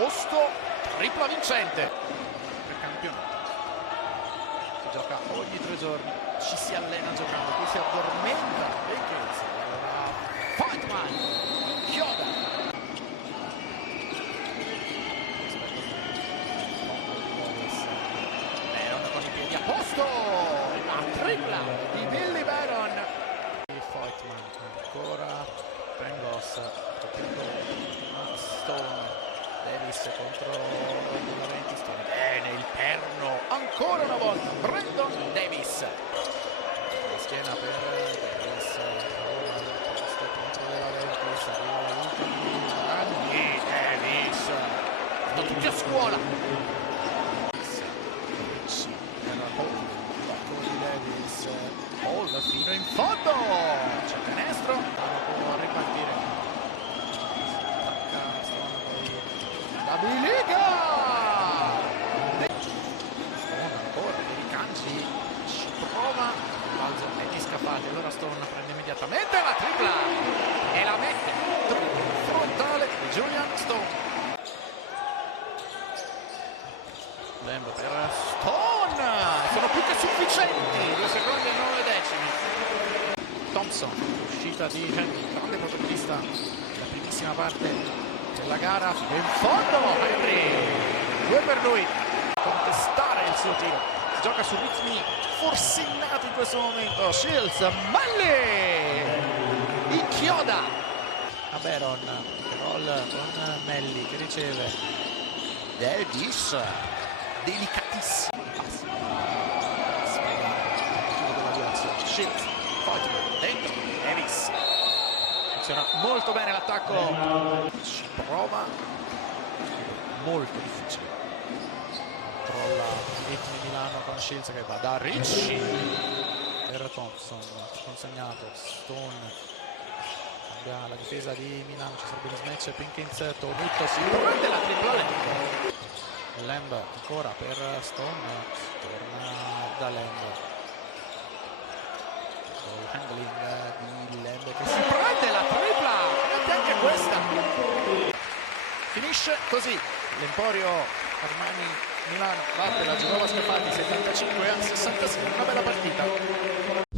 posto, tripla vincente. Il campionato si gioca ogni 3 giorni, ci si allena giocando, qui si addormenta e che allora Fightman, Chioda. Con i piedi a posto, la tripla di Billy Baron. Fightman ancora, Pringles, Stone, Davis contro Laurenti, Stone, bene il perno, ancora una volta, Brandon Davis. La schiena per Davis, posto contro De Laurentiis, arriva l'ultimo anni, Davis, stanno tutti a scuola. Hall fino in fondo, c'è canestro, può ripartire, la Biliga, ancora per i Kanji, ci prova, balzo e gli scappati, allora Stone prende immediatamente la tripla e la mette, frontale di Julian Stone. Lamb per Stone, sono più che sufficienti, 2 secondi e 9 decimi. Thompson, uscita di Henry, grande protagonista della primissima parte della gara, fino in fondo, Henry, 2 per lui, contestare il suo tiro, si gioca su ritmi forsennati in questo momento, Shields, Melli, inchioda a Baron, roll con Melli che riceve, Davis, delicatissimo passo, della violazione, Shields, Fightman, dentro, Davis, funziona molto bene l'attacco, ci prova, molto difficile, controlla ritmi Milano con Shields che va da Ricci, per Thompson, consegnato, Stone, cambia la difesa di Milano, ci sarebbe il smatch, Pinkins, Tonutto, si prende la tripla Lamb. Lamb ancora per Stone, torna da Lamb, il handling di Lamb che si prende la tripla e anche questa finisce così. L'Emporio Armani Milano batte la Genova Scafati 75 a 66, una bella partita.